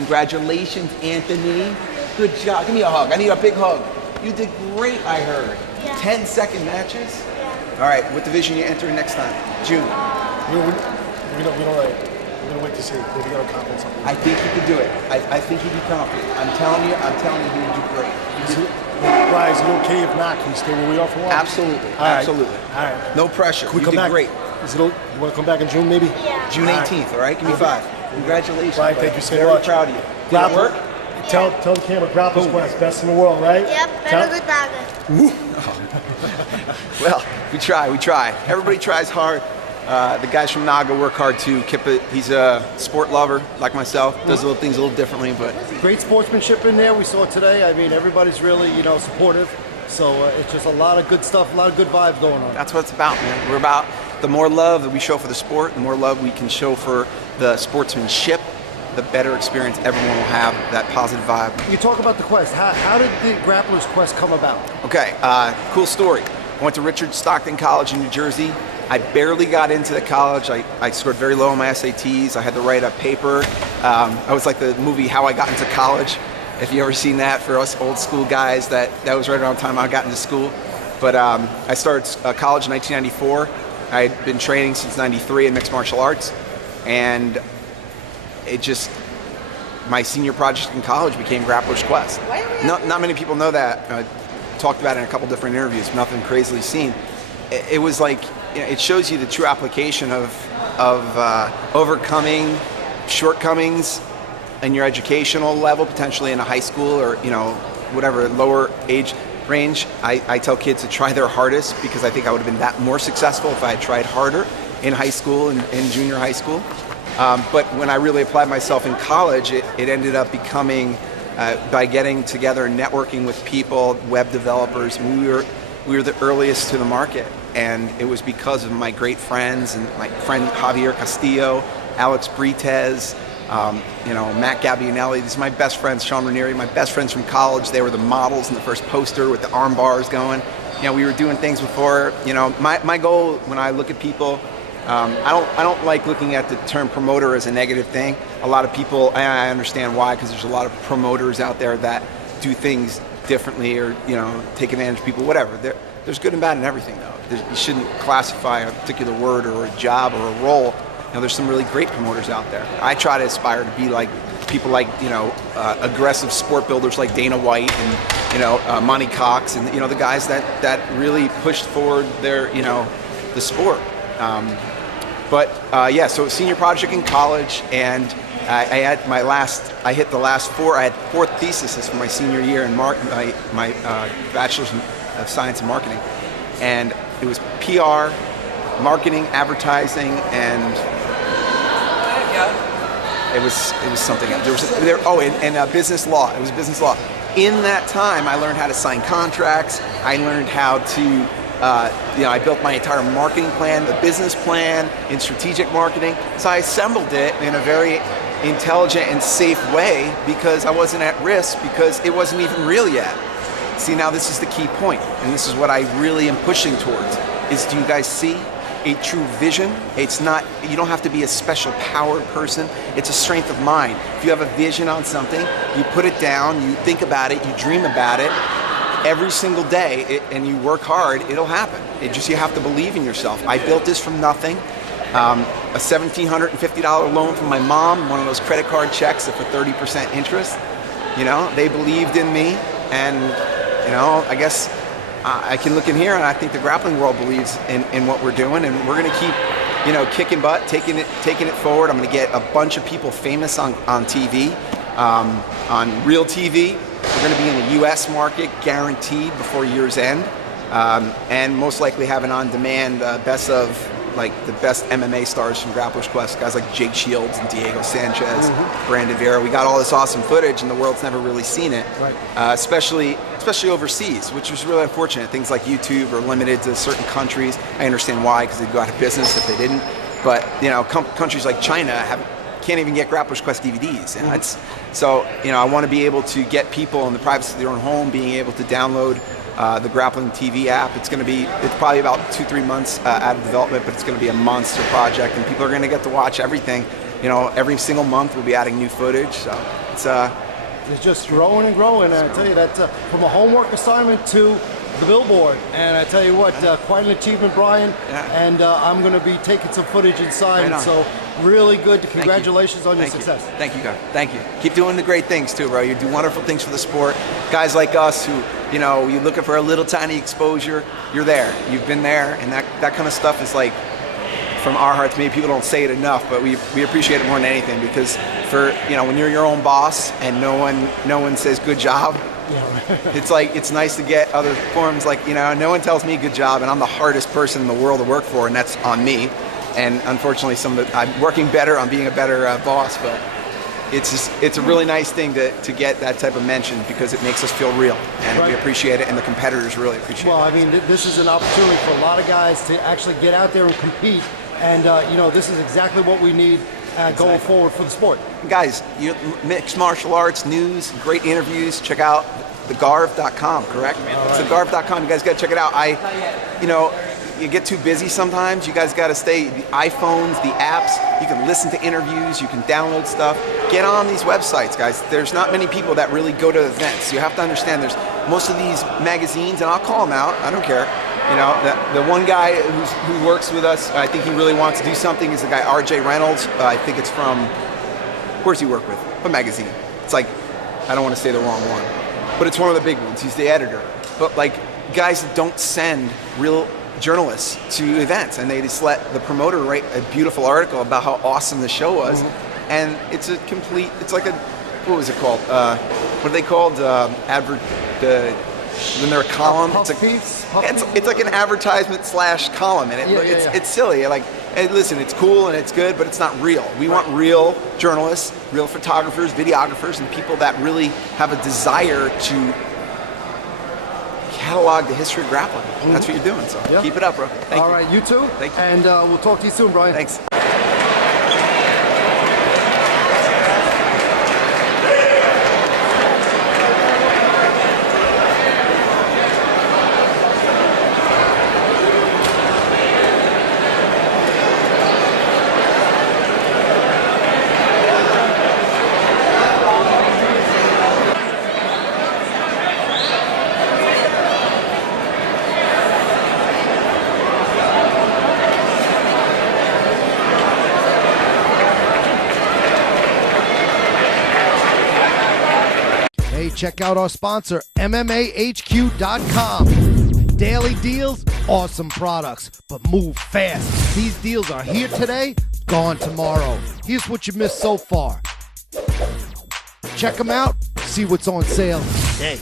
Congratulations, Anthony. Good job. Give me a hug. I need a big hug. You did great, I heard. Yeah. 10-second matches? Yeah. All right, what division you entering next time? June. We don't like. We're gonna wait to see. Maybe got a confidence. I think you can do it. I think you'd be confident. I'm telling you, you would do great. Brian, is it okay if not? Can you stay where we are for a while? Absolutely. All right. Absolutely. All right. No pressure. Can we You come did back? great. You want to come back in June, maybe? Yeah. June 18th, all right? Give me 5. Congratulations. Brian, buddy. thank you so Very much. proud of you. Did it Grappler. work? Tell the camera, Grapplers Quest, best in the world, right? Yep, better than Naga. Well, we try. Everybody tries hard. The guys from Naga work hard too. Kip, he's a sport lover like myself. Does little things a little differently, but Great sportsmanship in there. We saw it today. I mean, everybody's really, supportive. So it's just a lot of good stuff, a lot of good vibes going on. that's what it's about, man. We're about the more love that we show for the sport, the more love we can show for the sportsmanship, the better experience everyone will have, that positive vibe. You talk about the quest. How did the Grapplers Quest come about? Okay, cool story. I went to Richard Stockton College in New Jersey. I barely got into the college. I scored very low on my SATs. I had to write a paper. I was like the movie How I Got Into College. If you ever seen that, for us old school guys, that was right around the time I got into school. But I started college in 1994. I had been training since 93 in mixed martial arts. And it just, my senior project in college became Grapplers Quest. Not many people know that. I talked about it in a couple different interviews, nothing crazily seen. It was like, it shows you the true application of overcoming shortcomings in your educational level, potentially in a high school or whatever lower age range. I tell kids to try their hardest because I think I would have been that more successful if I had tried harder in high school and in junior high school. But when I really applied myself in college, it ended up becoming by getting together and networking with people, web developers. We were the earliest to the market, and it was because of my great friends and my friend Javier Castillo, Alex Brites, Matt Gabbianelli. These are my best friends, Sean Ranieri, my best friends from college. They were the models in the first poster with the arm bars going. We were doing things before. My goal when I look at people, I don't like looking at the term promoter as a negative thing. A lot of people, and I understand why, because there's a lot of promoters out there that do things differently or take advantage of people, whatever. There's good and bad in everything, though. You shouldn't classify a particular word or a job or a role. There's some really great promoters out there. I try to aspire to be like people like aggressive sport builders like Dana White and Monty Cox and the guys that really pushed forward their the sport. So senior project in college, and I hit the last 4. I had 4 theses for my senior year in my bachelor's of science in marketing, and it was PR, marketing, advertising, and it was something else. And business law. It was business law. In that time, I learned how to sign contracts. I learned how to I built my entire marketing plan, the business plan in strategic marketing. So I assembled it in a very intelligent and safe way because I wasn't at risk, because it wasn't even real yet. See, now this is the key point, and this is what I really am pushing towards, is do you guys see a true vision? It's not, you don't have to be a special powered person. It's a strength of mind. If you have a vision on something, you put it down, you think about it, you dream about it, every single day, and you work hard, it'll happen. You have to believe in yourself. I built this from nothing. A $1,750 loan from my mom, one of those credit card checks for 30% interest. They believed in me, and I guess I can look in here, and I think the grappling world believes in what we're doing, and we're going to keep, kicking butt, taking it forward. I'm going to get a bunch of people famous on TV, on real TV. We're going to be in the U.S. market, guaranteed, before year's end, and most likely have an on-demand best of, like, the best MMA stars from Grapplers Quest, guys like Jake Shields and Diego Sanchez, Brandon Vera. We got all this awesome footage, and the world's never really seen it, right. Especially overseas, which was really unfortunate. Things like YouTube are limited to certain countries. I understand why, because they'd go out of business if they didn't. But countries like China can't even get Grapplers Quest DVDs. And I want to be able to get people in the privacy of their own home being able to download the Grappling TV app. It's probably about 2-3 months out of development, but it's going to be a monster project, and people are going to get to watch everything every single month we'll be adding new footage. So it's just growing and growing. And I tell you that from a homework assignment to the billboard, and I tell you what, quite an achievement, Brian. Yeah. And I'm going to be taking some footage inside. Right on. So really good. Congratulations on your Thank you. success. Thank you, guys. Thank you. Keep doing the great things too, bro. You do wonderful things for the sport. Guys like us who, you're looking for a little tiny exposure, you're there. You've been there, and that kind of stuff is like from our hearts. Maybe people don't say it enough, but we appreciate it more than anything, because when you're your own boss and no one says good job. Yeah. It's nice to get other forums no one tells me good job, and I'm the hardest person in the world to work for, and that's on me. And unfortunately, I'm working better on being a better boss, but it's a really nice thing to get that type of mention, because it makes us feel real, and we appreciate it, and the competitors really appreciate it. Well, I mean, this is an opportunity for a lot of guys to actually get out there and compete, and this is exactly what we need going forward for the sport. Guys, mixed martial arts news, great interviews. Check out thegarv.com, correct? It's thegarv.com. You guys got to check it out. You get too busy sometimes. You guys got to stay. The iPhones, the apps. You can listen to interviews. You can download stuff. Get on these websites, guys. There's not many people that really go to events. You have to understand. There's most of these magazines, and I'll call them out. I don't care. The one guy who works with us, I think he really wants to do something, is the guy R.J. Reynolds. I think it's from, where's he work with? What magazine? It's like, I don't want to say the wrong one, but it's one of the big ones. He's the editor. But guys don't send real journalists to events, and they just let the promoter write a beautiful article about how awesome the show was. Mm-hmm. And it's like what was it called? What are they called? When they're a column, it's like an advertisement / column, and it's silly. And listen, it's cool and it's good, but it's not real. We want real journalists, real photographers, videographers, and people that really have a desire to catalog the history of grappling. Mm-hmm. That's what you're doing, so keep it up, bro. Thank you. All right, you too. Thank you. And we'll talk to you soon, Brian. Thanks. Check out our sponsor, MMAHQ.com. Daily deals, awesome products, but move fast. These deals are here today, gone tomorrow. Here's what you missed so far. Check them out, see what's on sale today.